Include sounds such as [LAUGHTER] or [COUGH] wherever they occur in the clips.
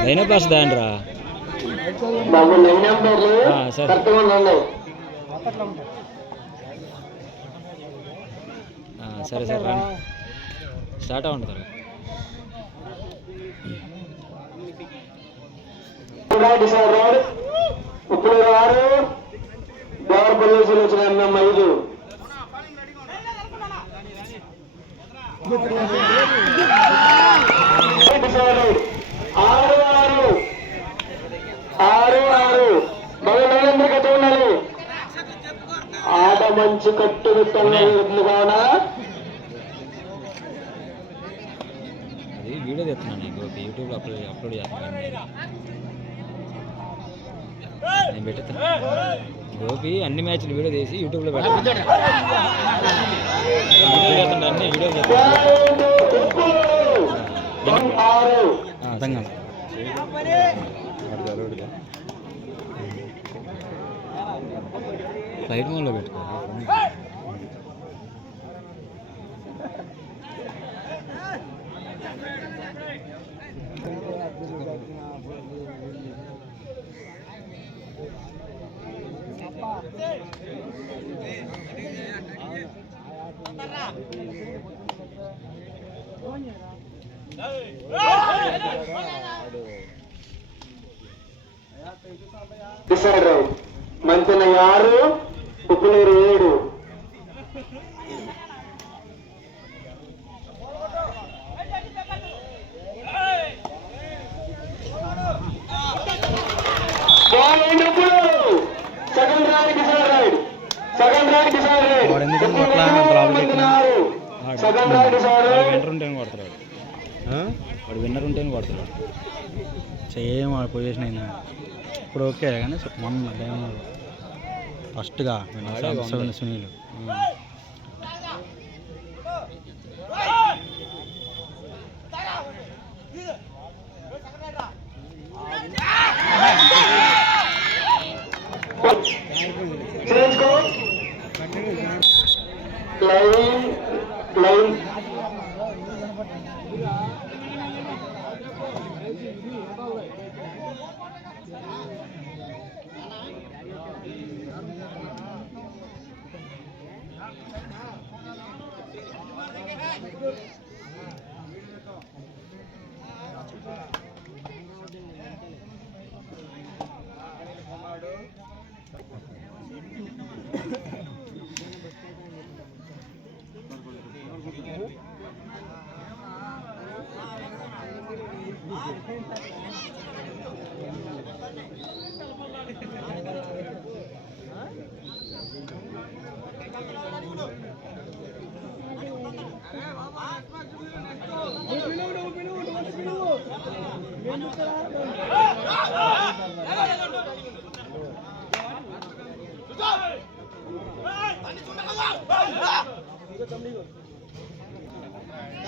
అయినా బస్ దాండ్రా సరే. సరే రండి. స్టార్ట్ అవ్వండి సార్ ఇప్పుడు వారు దేవరపల్లి వచ్చిన ఎంఎం ఆట మంచి కట్టు విత్తనాలు కావునా అది వీడియో తెస్తున్నాను నీకు ఒక యూట్యూబ్లో అప్లోడ్ అప్లోడ్ చేస్తాను నేను పెట్టేస్తాను గోపి అన్ని మ్యాచ్లు వీడియో తీసి యూట్యూబ్లో పెట్టాను వీడియో అన్ని వీడియో ఆరు అర్థం కాదు ఫ్లైట్ మోడ్లో పెట్టుకోవాలి మంతెన ఆరు ఉప్పులూరు ఏడు పాయింట్ ఉప్పులు second raid decide raid second raid decide raid వాడు ఎందుకు అట్లా అంత లోపలికి ఎక్కినా? సెకండ్ రైడ్ డిసైడ్ వాడు రైడ్ విన్నర్ ఉంటేనే కొడతాడు. వాడు విన్నర్ ఉంటేనే కొడతాడు. సేమ్ వాడు పొజిషన్ అయింది ఇప్పుడు ఓకే కానీ మొన్న ఫస్ట్గా సునీల్. చేయించుకో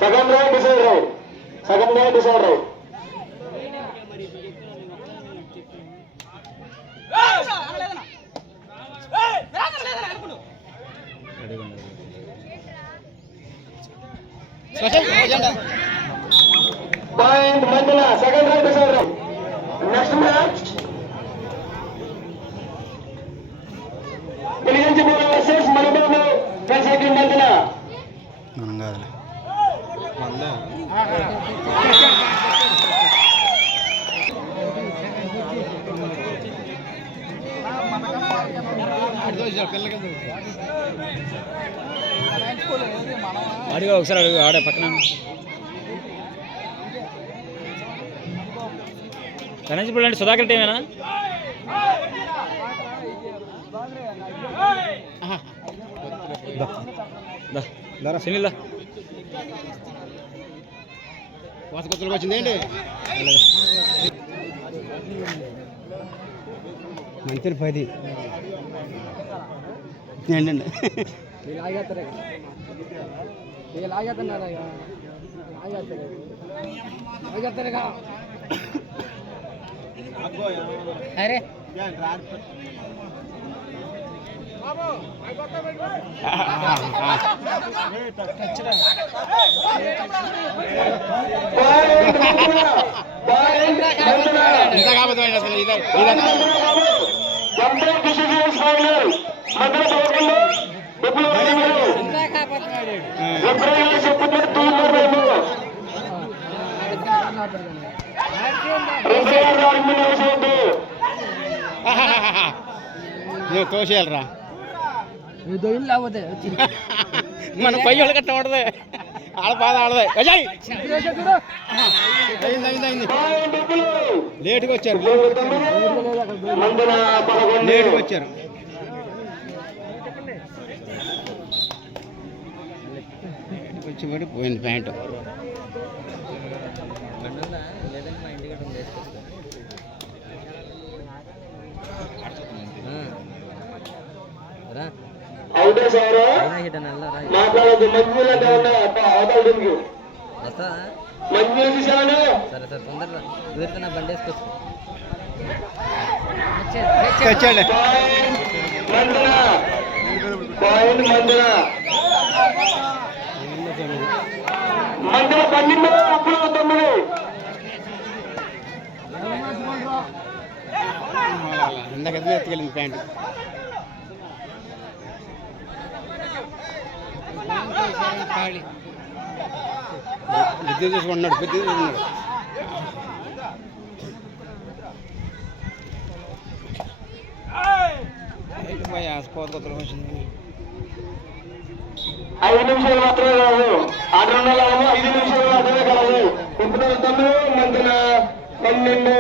Second raid decide raid second raid decide raid special point మధ్యన second raid raid next match వెలిగించి మూడు వర్సెస్ మణిబాబు సెకండ్ మధ్యన మనం కాదులే అడిగా ఒకసారి అడుగు ఆడే పక్కన. కనీసం అంటే సుధాకర్ టీమేనా దా సునీల్ దా. వాసకొత్తలకు వచ్చింది ఏంటి? మంచి పది. ఏంటండి? అరే పాయింట్ మధ్యన ఎంపీ డిసిజన్స్ ఫైనల్ మధ్య పోకుండా ఇప్పుడు నువ్వు తోసేయాలరా. మన పై వాళ్ళు కట్ట ఉండదు ఆడ బాధ ఆడదే. అజయ్ వచ్చారు. మందుల వచ్చారు. వచ్చి పడి పోయింది ప్యాంటు. సార్ మాట్లాడదు మంజుల అవతల దింగు మంజులు చూసాను సరే సరే తొందరగా కుదిరితే నా బండి వేసుకొచ్చు మందుల పాయింట్ మందుల మందుల పన్నెండు అప్పుడు తొమ్మిది. ఇందాక ఎత్తుకెళ్ళింది ప్యాంటు. చూసుకున్నాడు విద్యుత్ చూసుకున్నాడు కోతకొత్తలు వచ్చింది ఐదు నిమిషాలు మాత్రమే కాదు. ఆరు ఐదు నిమిషాలు మాత్రమే కాదు. ఇప్పుడు తొమ్మిది మందుల పన్నెండు.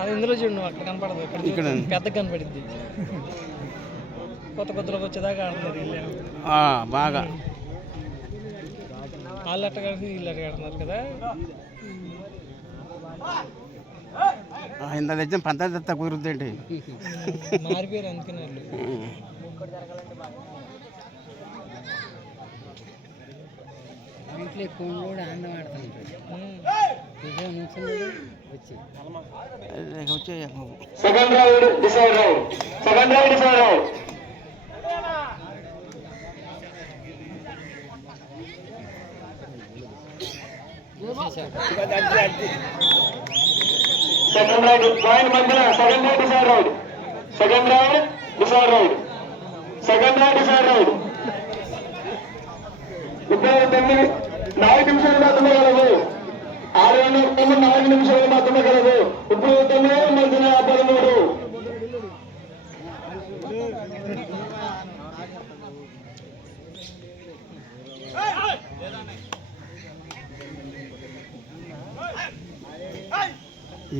అది ఇందులో చూడు అక్కడ కనపడదు ఇక్కడ ఇక్కడ. పెద్ద కనపడింది. కొత్త కొత్తలోకి వచ్చేదాకా ఆడుతున్నారు వీళ్ళు. బాగా. వాళ్ళు అట్ట కడితే వీళ్ళు అట్ట కడుతున్నారు కదా. ఇంత తెచ్చిన పంతాలు తెస్తా కుదురుద్దేంటి? మారిపోయారు అందుకని వాళ్ళు. ఇంట్లో ఎక్కువ కూడా ఆనందం వచ్చి. వచ్చే సెకండ్ రౌండ్ పాయింట్ మధ్యన second round decide round second round decide round second round decide round ఇప్పుడు తొమ్మిది నాలుగు నిమిషాలు మాత్రమే కలదు ఆరు వందల తొమ్మిది నాలుగు నిమిషాలు మాత్రమే కలదు ఇప్పుడు తొమ్మిది మధ్యన పదమూడు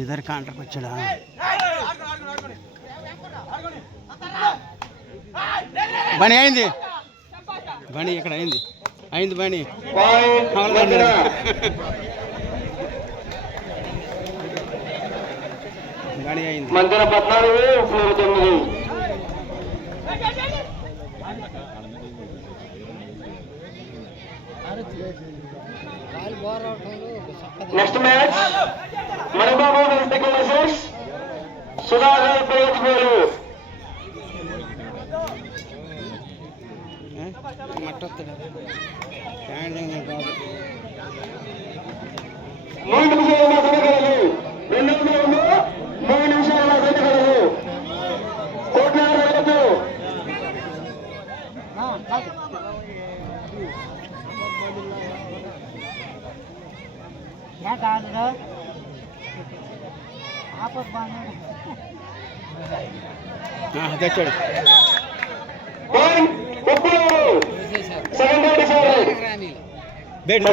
ఇద్దరు కాంట్రాక్ట్ వచ్చాడా? బని అయింది. బని ఇక్కడ అయింది. అయింది బని. బని అయింది. పద్నాలుగు తొమ్మిది. Next match Manibabu versus Sudhakar prize పేరు మట్టొస్తాడు ప్యాంట్ బాబు మూడు నిమిషాలు మాత్రమే కలదు రెండు రౌండ్ మూడు నిమిషాలు మాత్రమే కలదు కోట్ల రౌండ్ తెచ్చాడు పాయింట్ ముప్పై second round decide bet second round decide round bet bet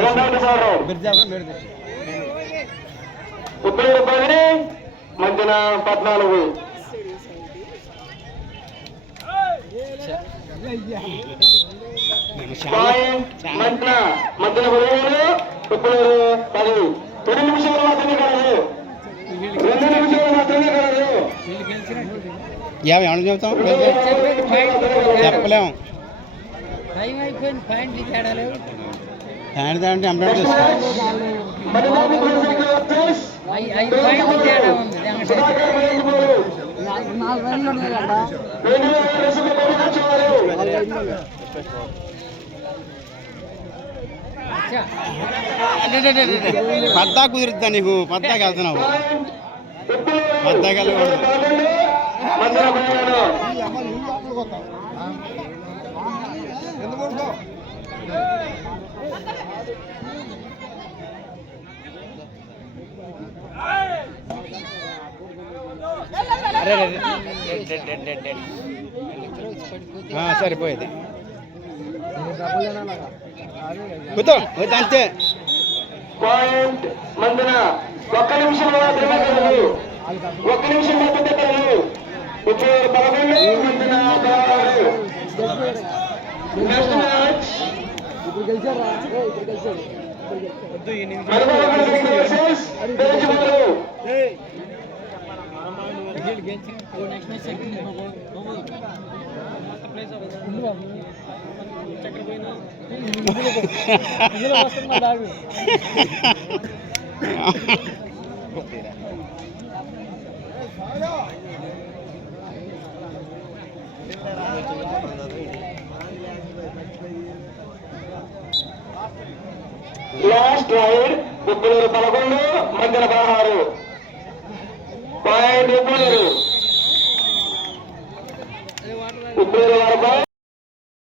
ముప్పై రూపాయలు మధ్యన పద్నాలుగు పాయింట్ మధ్యన మధ్యన పదిహేను ముప్పై పది రెండు నిమిషాలు మాత్రమే కలదు రెండు నిమిషాలు ఏమి ఏమన్నా చెబుతాం? చెప్పలేము ప్యాంట్ అంటే అంబెడ్ చేసుకో పద్దా కుదురుద్దా నీకు? పద్దాకి వెళ్తున్నావు. సరిపోయేది. కూతో కూతో అంతే. పాయింట్ మందున. ఒక్క నిమిషం మాత్రమే కలదు ఒక్క నిమిషం మాత్రమే కలదు ఇప్పుడు పదకొండు next [LAUGHS] [LAUGHS] match last raid Uppuluru పదకొండు మధ్యన పదహారు. పాయింట్ ఉప్పులూరు ఉప్పులూరు వారు